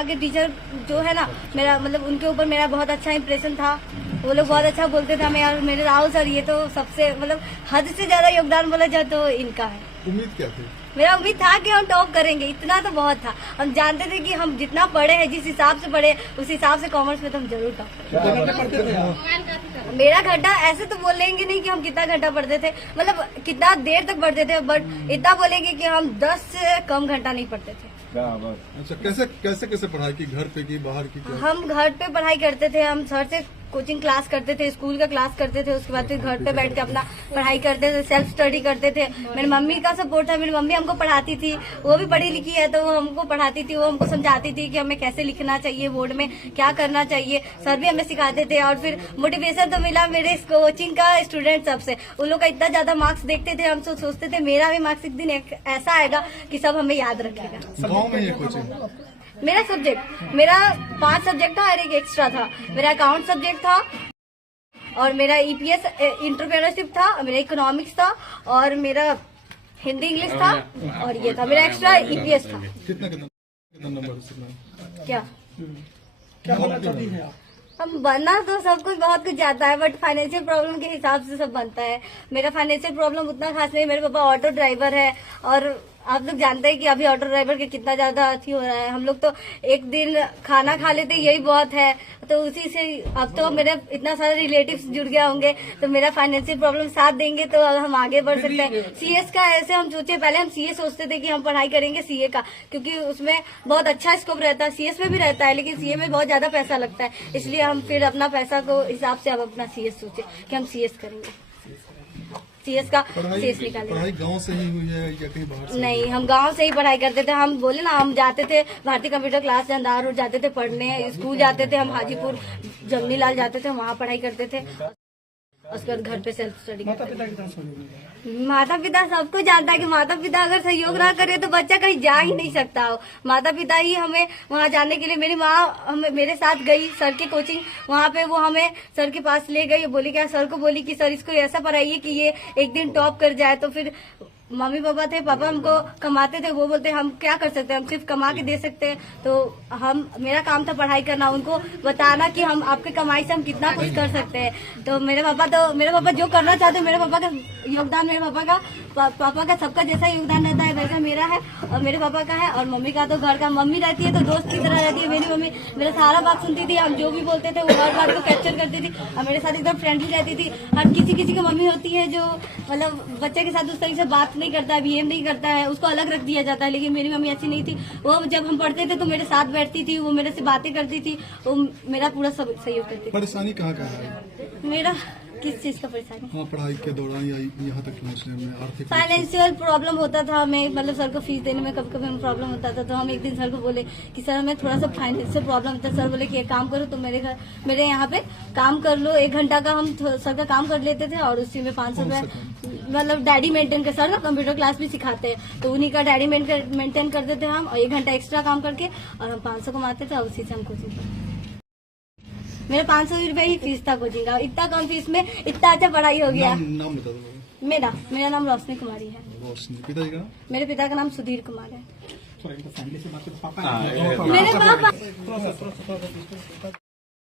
आगे टीचर जो है ना, मेरा मतलब उनके ऊपर मेरा बहुत अच्छा इंप्रेशन था। वो लोग बहुत अच्छा बोलते थे हमें, और मेरे राहुल सर ये तो सबसे मतलब हद से ज्यादा योगदान बोला जाए तो इनका है। उम्मीद क्या थी? मेरा उम्मीद था कि हम टॉप करेंगे, इतना तो बहुत था। हम जानते थे कि हम जितना पढ़े हैं, जिस हिसाब से पढ़े उस हिसाब से कॉमर्स में तो हम जरूर टॉप करेंगे। मेरा घंटा ऐसे तो बोलेंगे नहीं कि हम कितना घंटा पढ़ते थे, मतलब कितना देर तक पढ़ते थे, बट इतना बोलेंगे कि हम 10 से कम घंटा नहीं पढ़ते थे। अच्छा, कैसे पढ़ाई की, घर पे की बाहर की? हम घर पे पढ़ाई करते थे, हम सर से कोचिंग क्लास करते थे, स्कूल का क्लास करते थे, उसके बाद फिर घर पे बैठ के अपना पढ़ाई करते थे, सेल्फ स्टडी करते थे। मेरी मम्मी का सपोर्ट था, मेरी मम्मी हमको पढ़ाती थी, वो भी पढ़ी लिखी है तो वो हमको पढ़ाती थी, वो हमको समझाती थी कि हमें कैसे लिखना चाहिए, बोर्ड में क्या करना चाहिए, सर भी हमें सिखाते थे। और फिर मोटिवेशन तो मिला मेरे कोचिंग का स्टूडेंट सबसे, उन लोग का इतना ज्यादा मार्क्स देखते थे, हम सोचते थे मेरा भी मार्क्स एक दिन ऐसा आएगा कि सब हमें याद रखेगा। गाँव में ये कोचिंग? मेरा सब्जेक्ट, मेरा 5 सब्जेक्ट था और एक एक्स्ट्रा था। मेरा अकाउंट सब्जेक्ट था, और मेरा ईपीएस एंटरप्रेन्योरशिप था, मेरा इकोनॉमिक्स था, और मेरा हिंदी इंग्लिश था, और ये था मेरा एक्स्ट्रा ईपीएस था। कितना नंबर? क्या बनना चाहती है आप? हम बनना तो सब कुछ बहुत कुछ जाता है, बट फाइनेंशियल प्रॉब्लम के हिसाब से सब बनता है। मेरा फाइनेंशियल प्रॉब्लम उतना खास नहीं, मेरे पापा ऑटो ड्राइवर है, और आप लोग जानते हैं कि अभी ऑटो ड्राइवर के कितना ज्यादा अथी हो रहा है। हम लोग तो एक दिन खाना खा लेते यही बहुत है, तो उसी से अब तो मेरे इतना सारे रिलेटिव्स जुड़ गया होंगे, तो मेरा फाइनेंशियल प्रॉब्लम साथ देंगे तो हम आगे बढ़ सकते हैं। सीएस का ऐसे हम सोचे, पहले हम सीए सोचते थे कि हम पढ़ाई करेंगे सीए का, क्योंकि उसमें बहुत अच्छा स्कोप रहता है, सीएस में भी रहता है, लेकिन सीए में बहुत ज्यादा पैसा लगता है, इसलिए हम फिर अपना पैसा को हिसाब से अब अपना सीएस सोचे कि हम सीएस करेंगे, सीएस का सीएस निकालेंगे। पढ़ाई गांव से ही हुई है या कहीं बाहर से? नहीं, हम गांव से ही पढ़ाई करते थे। हम बोले ना, हम जाते थे भारतीय कंप्यूटर क्लास जंदार रोड जाते थे पढ़ने, स्कूल जाते थे, हम हाजीपुर जमनी लाल जाते थे, वहाँ पढ़ाई करते थे, उसके बाद घर पे सेल्फ स्टडी करते थे। माता पिता सबको जानता है कि माता पिता अगर सहयोग ना करे तो बच्चा कहीं जा ही नहीं सकता हो। माता पिता ही हमें वहाँ जाने के लिए, मेरी माँ हमें मेरे साथ गई सर के कोचिंग, वहाँ पे वो हमें सर के पास ले गई, बोली क्या, सर को बोली कि सर इसको ऐसा पढ़ाइए कि ये एक दिन टॉप कर जाए। तो फिर मम्मी पापा थे, पापा हमको कमाते थे, वो बोलते हम क्या कर सकते हैं, हम सिर्फ कमा के दे सकते हैं। तो मेरा काम था पढ़ाई करना, उनको बताना कि हम आपके कमाई से हम कितना कुछ कर सकते हैं। तो मेरे पापा जो करना चाहते, मेरे पापा का योगदान, मेरे पापा का सबका जैसा योगदान रहता है वैसा मेरा है और मेरे पापा का है। और मम्मी का तो घर का, मम्मी रहती है तो दोस्त की तरह रहती है। मेरी मम्मी मेरा सारा बात सुनती थी, हम जो भी बोलते थे वो हर बात को कैप्चर करती थी और मेरे साथ एकदम फ्रेंडली रहती थी। हर किसी की मम्मी होती है जो मतलब बच्चे के साथ उस तरीके से बात नहीं करता है, बिहेव नहीं करता है, उसको अलग रख दिया जाता है। लेकिन मेरी मम्मी ऐसी नहीं थी, वो जब हम पढ़ते थे तो मेरे साथ बैठती थी, वो मेरे से बातें करती थी, वो मेरा पूरा सहयोग करती थी। परेशानी कहाँ है? मेरा किस चीज का परेशानी? हाँ, पढ़ाई के दौरान या यहाँ तक पहुँचने में आर्थिक फाइनेंशियल प्रॉब्लम होता था हमें, मतलब सर को फीस देने में कभी कभी हमें प्रॉब्लम होता था। तो हम एक दिन सर को बोले कि सर हमें थोड़ा सा फाइनेंशियल प्रॉब्लम होता है। सर बोले कि एक काम करो, तुम मेरे यहाँ पे काम कर लो, 1 घंटा का हम सर का काम कर लेते थे और उसी में 500 रुपए मतलब डैडी मेंटेन के, सर ना कंप्यूटर क्लास भी सिखाते हैं, तो उन्हीं का डैडी मेंटेन करते थे हम, और 1 घंटा एक्स्ट्रा काम करके और हम 500 कमाते थे और उसी से हम कोचिंग। मेरा 500 रुपए ही फीस था कोचिंग का, इतना कम फीस में इतना अच्छा पढ़ाई हो गया। नाम बता दो। मेरा नाम रोशनी कुमारी है। रोशनी। पिताजी का? मेरे पिता का नाम सुधीर कुमार है। फैमिली से बात मेरे पापा